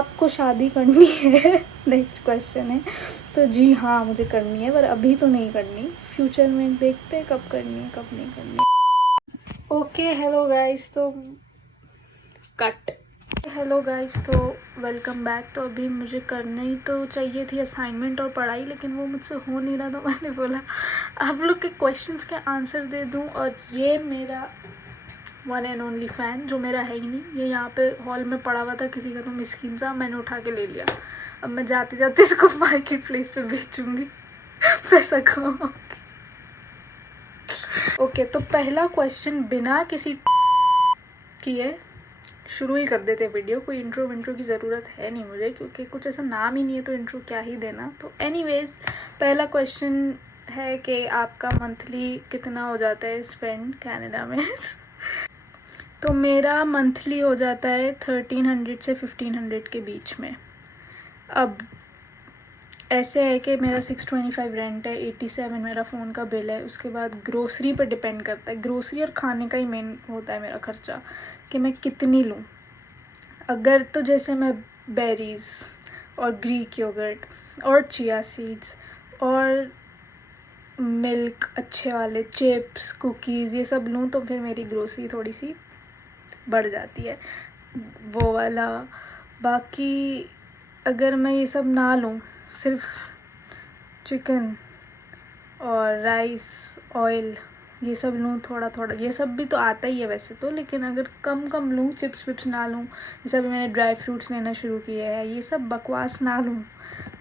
आपको शादी करनी है? नेक्स्ट क्वेश्चन है। तो जी हाँ, मुझे करनी है, पर अभी तो नहीं करनी, फ्यूचर में देखते हैं कब करनी है कब नहीं करनी। ओके, हेलो गाइस, तो कट। हेलो गाइस, तो वेलकम बैक। तो अभी मुझे करना ही तो चाहिए थी असाइनमेंट और पढ़ाई, लेकिन वो मुझसे हो नहीं रहा, तो मैंने बोला आप लोग के क्वेश्चंस के आंसर दे दूं। और ये मेरा वन एंड ओनली फ़ैन, जो मेरा है ही नहीं, ये यहाँ पे हॉल में पड़ा हुआ था किसी का, तो मिस्किन सा मैंने उठा के ले लिया। अब मैं जाते जाते इसको मार्केट प्लेस पे बेचूंगी, पैसा कमाऊंगी। ओके, तो पहला क्वेश्चन बिना किसी किए शुरू ही कर देते वीडियो। कोई इंट्रो विंट्रो की ज़रूरत है नहीं मुझे, क्योंकि कुछ ऐसा नाम ही नहीं है, तो इंट्रो क्या ही देना। तो एनीवेज, पहला क्वेश्चन है कि आपका मंथली कितना हो जाता है स्पेंड कनाडा में। तो मेरा मंथली हो जाता है 1300 से 1500 के बीच में। अब ऐसे है कि मेरा 625 रेंट है, 87 मेरा फ़ोन का बिल है, उसके बाद ग्रोसरी पर डिपेंड करता है। ग्रोसरी और खाने का ही मेन होता है मेरा खर्चा, कि मैं कितनी लूँ। अगर तो जैसे मैं बेरीज़ और ग्रीक योगर्ट और चिया सीड्स और मिल्क अच्छे वाले, चिप्स, कुकीज़, ये सब लूँ, तो फिर मेरी ग्रोसरी थोड़ी सी बढ़ जाती है, वो वाला। बाकी अगर मैं ये सब ना लूँ, सिर्फ चिकन और राइस, ऑयल, ये सब लूँ थोड़ा थोड़ा, ये सब भी तो आता ही है वैसे तो, लेकिन अगर कम कम लूँ, चिप्स विप्स ना लूँ, जैसे अभी मैंने ड्राई फ्रूट्स लेना शुरू किए हैं, ये सब बकवास ना लूँ,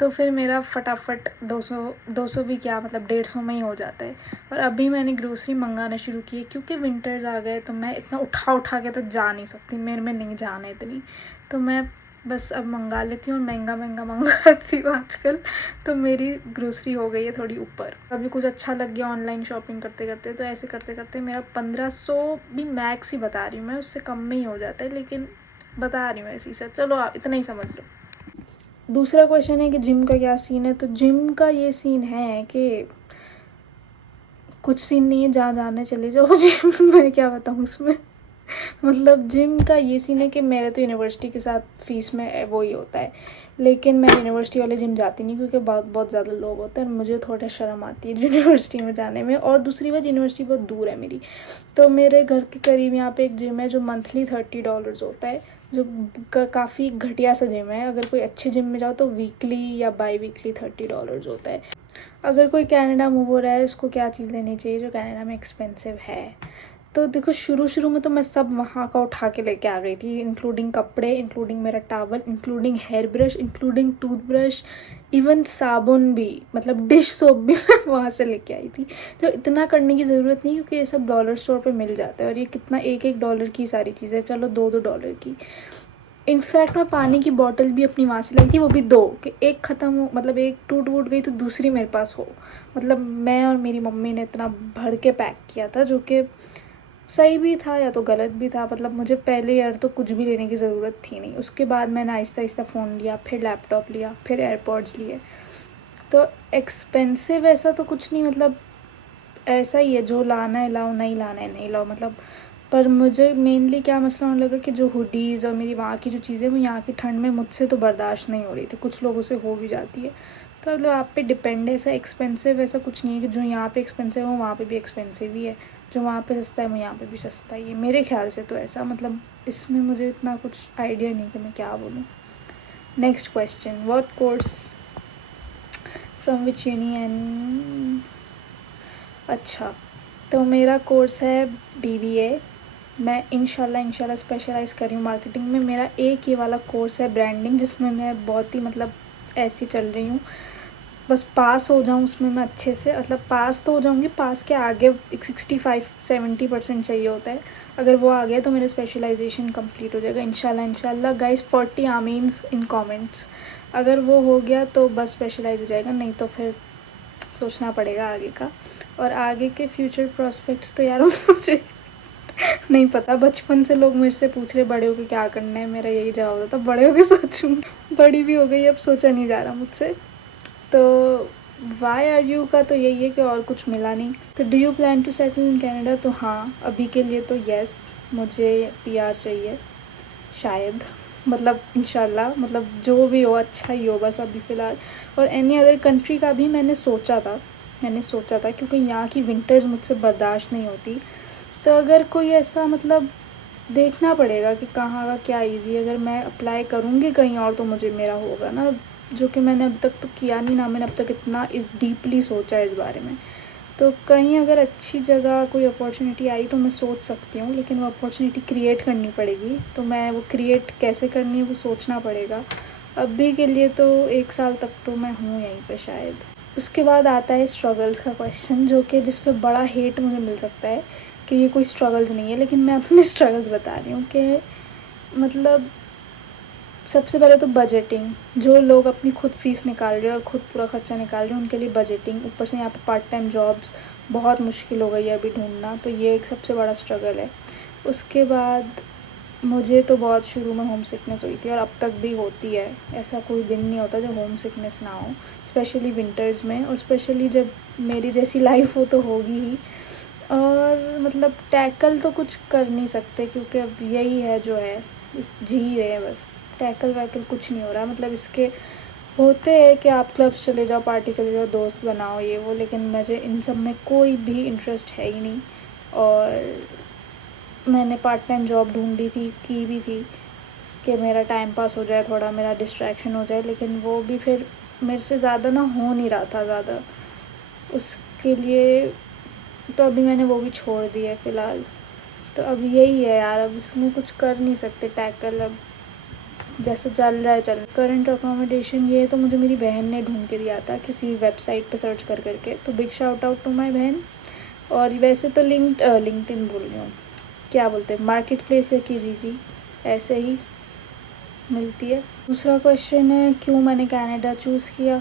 तो फिर मेरा फटाफट 200 भी क्या, मतलब 150 में ही हो जाता है। और अभी मैंने ग्रोसरी मंगाना शुरू की है, क्योंकि विंटर्स आ गए, तो मैं इतना उठा उठा के तो जा नहीं सकती, मेरे में नहीं जाना इतनी, तो मैं बस अब मंगा लेती हूँ, और महंगा महंगा मंगाती हूँ आजकल। तो मेरी ग्रोसरी हो गई है थोड़ी ऊपर। अभी कुछ अच्छा लग गया ऑनलाइन शॉपिंग करते करते, तो ऐसे करते करते मेरा 1500 भी मैक्स ही बता रही हूँ मैं, उससे कम में ही हो जाता है, लेकिन बता रही हूँ ऐसी से, चलो आप इतना ही समझ लो। दूसरा क्वेश्चन है कि जिम का क्या सीन है। तो जिम का ये सीन है कि कुछ सीन नहीं है, जहाँ जाने चले जाओ जिम में, क्या बताऊँ उसमें। मतलब जिम का ये सीन है कि मेरे तो यूनिवर्सिटी के साथ फ़ीस में वो ही होता है, लेकिन मैं यूनिवर्सिटी वाले जिम जाती नहीं, क्योंकि बहुत बहुत ज़्यादा लोग होते हैं, मुझे थोड़ा शर्म आती है यूनिवर्सिटी में जाने में। और दूसरी बात, यूनिवर्सिटी बहुत दूर है मेरी, तो मेरे घर के करीब यहाँ पे एक जिम है जो मंथली $30 होता है, जो काफ़ी घटिया सा जिम है। अगर कोई अच्छे जिम में जाओ तो वीकली या बाई वीकली $30 होता है। अगर कोई कनाडा मूव हो रहा है, उसको क्या चीज़ लेनी चाहिए जो कनाडा में एक्सपेंसिव है। तो देखो, शुरू में तो मैं सब वहाँ का उठा के लेके आ गई थी, इंक्लूडिंग कपड़े, इंक्लूडिंग मेरा towel, including hair brush, including toothbrush, even साबुन भी, मतलब डिश सोप भी मैं वहाँ से लेके आई थी। तो इतना करने की ज़रूरत नहीं, क्योंकि ये सब डॉलर स्टोर पे मिल जाता है, और ये कितना, $1 की सारी चीज़ें, चलो $2 की। इनफैक्ट मैं पानी की बॉटल भी अपनी वहाँ से लाई थी, वो भी दो, कि एक ख़त्म हो, मतलब एक टूट वूट गई तो दूसरी मेरे पास हो। मतलब मैं और मेरी मम्मी ने इतना भर के पैक किया था, जो कि सही भी था या तो गलत भी था। मतलब मुझे पहले ईयर तो कुछ भी लेने की ज़रूरत थी नहीं, उसके बाद मैंने आहिस्ता आहिस्ता फ़ोन लिया, फिर लैपटॉप लिया, फिर एयरपॉड्स लिए। तो एक्सपेंसिव ऐसा तो कुछ नहीं, मतलब ऐसा ही है, जो लाना है लाओ, नहीं लाना है नहीं लाओ, मतलब। पर मुझे मेनली क्या मसला होने लगा कि जो हुडीज़ और मेरी वहाँ की जो चीज़ें, वो यहाँ की ठंड में मुझसे तो बर्दाश्त नहीं हो रही थी, कुछ लोगों से हो भी जाती है। तो मतलब आप पे डिपेंड है, ऐसा एक्सपेंसिव ऐसा कुछ नहीं है कि जो यहाँ पे एक्सपेंसिव है वो वहाँ पे भी एक्सपेंसिव ही है, जो वहाँ पे सस्ता है वो यहाँ पे भी सस्ता ही है, मेरे ख्याल से तो ऐसा। मतलब इसमें मुझे इतना कुछ आइडिया नहीं कि मैं क्या बोलूँ। Next question, what course from which uni and. अच्छा, तो मेरा कोर्स है BBA। मैं इंशाल्लाह स्पेशलाइज़ कर रही हूँ मार्केटिंग में। मेरा एक ये वाला कोर्स है ब्रांडिंग, जिसमें मैं बहुत ही, मतलब ऐसी चल रही हूँ, बस पास हो जाऊँ उसमें मैं अच्छे से। मतलब पास तो हो जाऊँगी, पास के आगे एक 65-70% चाहिए होता है। अगर वो आ गया तो मेरा स्पेशलाइजेशन कंप्लीट हो जाएगा इंशाल्लाह गाइस। 40 आमीन्स इन कमेंट्स। अगर वो हो गया तो बस स्पेशलाइज हो जाएगा, नहीं तो फिर सोचना पड़ेगा आगे का। और आगे के फ्यूचर प्रोस्पेक्ट्स तो यार मुझे नहीं पता। बचपन से लोग मुझसे पूछ रहे बड़े होके क्या करना है, मेरा यही जवाब होता था, बड़े होके सोचूंगी। बड़ी भी हो गई, अब सोचा नहीं जा रहा मुझसे। तो वाई आर यू का तो यही है कि और कुछ मिला नहीं। तो do you plan to settle in Canada. तो हाँ, अभी के लिए तो यस, मुझे PR चाहिए शायद। मतलब इंशाल्लाह, मतलब जो भी हो अच्छा ही हो बस अभी फ़िलहाल। और एनी अदर कंट्री का भी मैंने सोचा था क्योंकि यहाँ की विंटर्स मुझसे बर्दाश्त नहीं होती। तो अगर कोई ऐसा मतलब देखना पड़ेगा कि कहाँ का क्या ईज़ी, अगर मैं अप्लाई करूँगी कहीं और तो मुझे मेरा होगा ना, जो कि मैंने अभी तक तो किया नहीं ना, मैंने अब तक इतना इस डीपली सोचा इस बारे में। तो कहीं अगर अच्छी जगह कोई अपॉर्चुनिटी आई तो मैं सोच सकती हूँ, लेकिन वो अपॉर्चुनिटी क्रिएट करनी पड़ेगी। तो मैं वो क्रिएट कैसे करनी है वो सोचना पड़ेगा। अभी के लिए तो 1 साल तक तो मैं हूँ यहीं पे शायद। उसके बाद आता है स्ट्रगल्स का क्वेश्चन, जो कि जिस पे बड़ा हेट मुझे मिल सकता है कि ये कोई स्ट्रगल्स नहीं है, लेकिन मैं अपने स्ट्रगल्स बता रही हूँ कि मतलब सबसे पहले तो बजटिंग। जो लोग अपनी खुद फ़ीस निकाल रहे हैं और खुद पूरा ख़र्चा निकाल रहे हैं उनके लिए बजटिंग, ऊपर से यहाँ पे पार्ट टाइम जॉब्स बहुत मुश्किल हो गई है अभी ढूँढना, तो ये एक सबसे बड़ा स्ट्रगल है। उसके बाद मुझे तो बहुत शुरू में होम सिकनेस हुई थी और अब तक भी होती है, ऐसा कोई दिन नहीं होता जब होम सिकनेस ना हो, स्पेशली विंटर्स में, और स्पेशली जब मेरी जैसी लाइफ हो तो होगी ही। और मतलब टैकल तो कुछ कर नहीं सकते क्योंकि अब यही है जो है, इस जी रहे हैं बस, टैकल वैकल कुछ नहीं हो रहा। मतलब इसके होते हैं कि आप क्लब्स चले जाओ, पार्टी चले जाओ, दोस्त बनाओ ये वो, लेकिन मुझे इन सब में कोई भी इंटरेस्ट है ही नहीं। और मैंने पार्ट टाइम जॉब ढूंढी थी, की भी थी कि मेरा टाइम पास हो जाए, थोड़ा मेरा डिस्ट्रैक्शन हो जाए, लेकिन वो भी फिर मेरे से ज़्यादा ना हो नहीं रहा था ज़्यादा, उसके लिए तो अभी मैंने वो भी छोड़ दिया है फ़िलहाल। तो अब यही है यार, अब इसमें कुछ कर नहीं सकते टैकल, अब जैसे चल रहा है चल। करंट अकोमोडेशन ये तो मुझे मेरी बहन ने ढूंढ के दिया था किसी वेबसाइट पे सर्च कर करके, तो big shout out to my बहन। और वैसे तो लिंक्डइन बोल रही हूँ, क्या बोलते हैं, मार्केट प्लेस है कि जी ऐसे ही मिलती है। दूसरा क्वेश्चन है क्यों मैंने कनाडा चूज़ किया।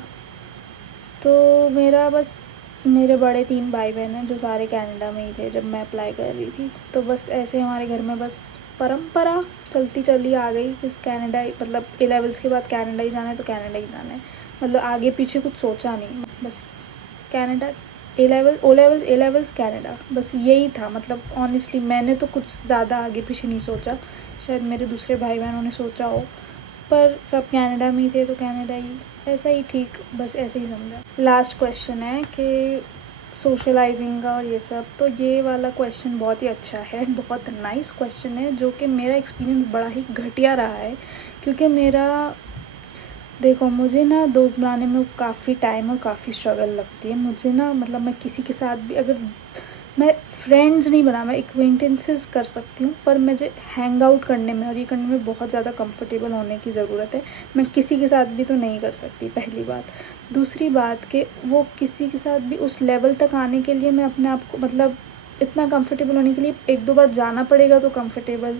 तो मेरा बस, मेरे बड़े 3 भाई बहन हैं जो सारे कनाडा में ही थे जब मैं अप्लाई कर रही थी, तो बस ऐसे हमारे घर में बस परंपरा चलती चली आ गई कि कनाडा, मतलब ए लेवल्स के बाद कनाडा ही जाना है तो कनाडा ही जाना है, मतलब आगे पीछे कुछ सोचा नहीं, बस कनाडा, ए लेवल्स कनाडा, बस यही था। मतलब ऑनेस्टली मैंने तो कुछ ज़्यादा आगे पीछे नहीं सोचा, शायद मेरे दूसरे भाई बहनों ने सोचा हो, पर सब कनाडा में ही थे तो कनाडा ही, ऐसा ही ठीक, बस ऐसे ही समझा। लास्ट क्वेश्चन है कि सोशलाइजिंग का और ये सब, तो ये वाला क्वेश्चन बहुत ही अच्छा है, बहुत नाइस क्वेश्चन है, जो कि मेरा एक्सपीरियंस बड़ा ही घटिया रहा है। क्योंकि मेरा, देखो मुझे ना दोस्त बनाने में काफ़ी टाइम और काफ़ी स्ट्रगल लगती है मुझे ना, मतलब मैं किसी के साथ भी अगर मैं फ्रेंड्स नहीं बना, मैं एक्वेंटेंसेस कर सकती हूँ, पर मुझे हैंग आउट करने में और ये करने में बहुत ज़्यादा कंफर्टेबल होने की ज़रूरत है। मैं किसी के साथ भी तो नहीं कर सकती, पहली बात। दूसरी बात कि वो किसी के साथ भी उस लेवल तक आने के लिए मैं अपने आप को, मतलब इतना कंफर्टेबल होने के लिए 1-2 बार जाना पड़ेगा तो कंफर्टेबल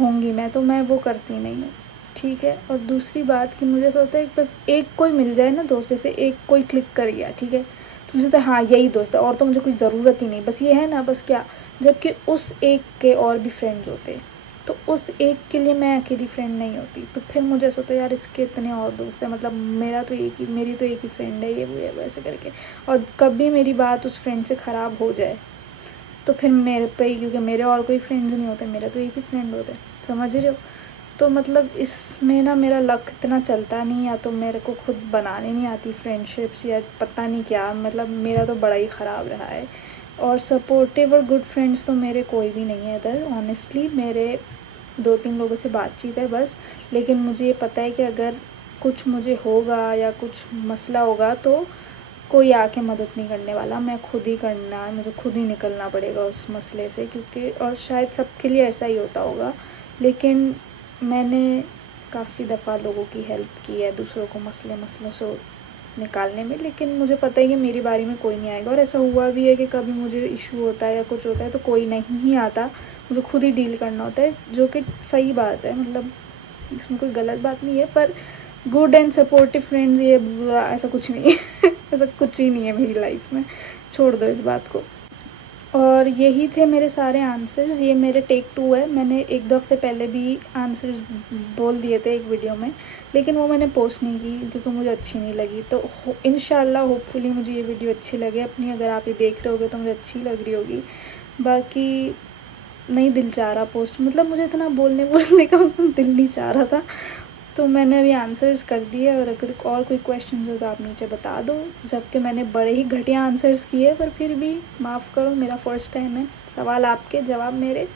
होंगी मैं, तो मैं वो करती नहीं हूँ, ठीक है। और दूसरी बात कि मुझे ऐसा होता है बस एक कोई मिल जाए ना दोस्त, जैसे एक कोई क्लिक कर गया, ठीक है, तो मुझे लगता है हाँ यही दोस्त है और तो मुझे कोई ज़रूरत ही नहीं, बस ये है ना बस क्या, जबकि उस एक के और भी फ्रेंड्स होते, तो उस एक के लिए मैं अकेली फ्रेंड नहीं होती। तो फिर मुझे ऐसा होता है यार इसके इतने और दोस्त हैं, मतलब मेरी तो एक ही फ्रेंड है, ये वो है वैसे करके। और कभी मेरी बात उस फ्रेंड से ख़राब हो जाए तो फिर मेरे पे ही, क्योंकि मेरे और कोई फ्रेंड्स नहीं होते, मेरा तो एक ही फ्रेंड होता है, समझ रहे हो। तो मतलब इसमें ना मेरा लक इतना चलता नहीं, या तो मेरे को खुद बनाने नहीं आती फ्रेंडशिप्स, या पता नहीं क्या, मतलब मेरा तो बड़ा ही ख़राब रहा है। और सपोर्टिव और गुड फ्रेंड्स तो मेरे कोई भी नहीं है इधर, ऑनेस्टली मेरे 2-3 लोगों से बातचीत है बस। लेकिन मुझे ये पता है कि अगर कुछ मुझे होगा या कुछ मसला होगा तो कोई आके मदद नहीं करने वाला, मैं खुद ही करना है, मुझे खुद ही निकलना पड़ेगा उस मसले से, क्योंकि और शायद सबके लिए ऐसा ही होता होगा, लेकिन मैंने काफ़ी दफ़ा लोगों की हेल्प की है दूसरों को मसलों से निकालने में, लेकिन मुझे पता है कि मेरी बारी में कोई नहीं आएगा। और ऐसा हुआ भी है कि कभी मुझे इशू होता है या कुछ होता है तो कोई नहीं ही आता, मुझे खुद ही डील करना होता है, जो कि सही बात है, मतलब इसमें कोई गलत बात नहीं है। पर गुड एंड सपोर्टिव फ्रेंड्स ये ऐसा कुछ नहीं है ऐसा कुछ ही नहीं है मेरी लाइफ में, छोड़ दो इस बात को। और यही थे मेरे सारे आंसर्स, ये मेरे टेक 2 है, मैंने 1-2 हफ्ते पहले भी आंसर्स बोल दिए थे एक वीडियो में, लेकिन वो मैंने पोस्ट नहीं की क्योंकि मुझे अच्छी नहीं लगी। तो इंशाल्लाह होपफुली मुझे ये वीडियो अच्छी लगे अपनी, अगर आप ये देख रहे होगे तो मुझे अच्छी लग रही होगी। बाकी नहीं दिल चाह रहा पोस्ट, मतलब मुझे इतना बोलने का दिल नहीं चाह रहा था। तो मैंने अभी आंसर्स कर दिए, और अगर और कोई क्वेश्चन हो तो आप नीचे बता दो। जबकि मैंने बड़े ही घटिया आंसर्स किए, पर फिर भी माफ़ करो, मेरा फर्स्ट टाइम है। सवाल आपके, जवाब मेरे।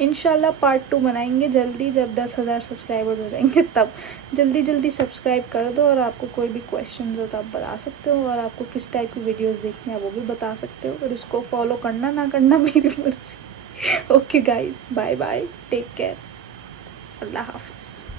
इंशाल्लाह पार्ट 2 बनाएंगे जल्दी, जब 10,000 सब्सक्राइबर हो जाएंगे तब। जल्दी सब्सक्राइब कर दो, और आपको कोई भी क्वेश्चन हो तो आप बता सकते हो, और आपको किस टाइप की वीडियोज़ देखनी है वो भी बता सकते हो, और उसको फॉलो करना ना करना मेरी मर्ज़ी। Okay guys, bye bye, take care, अल्लाह हाफिज़।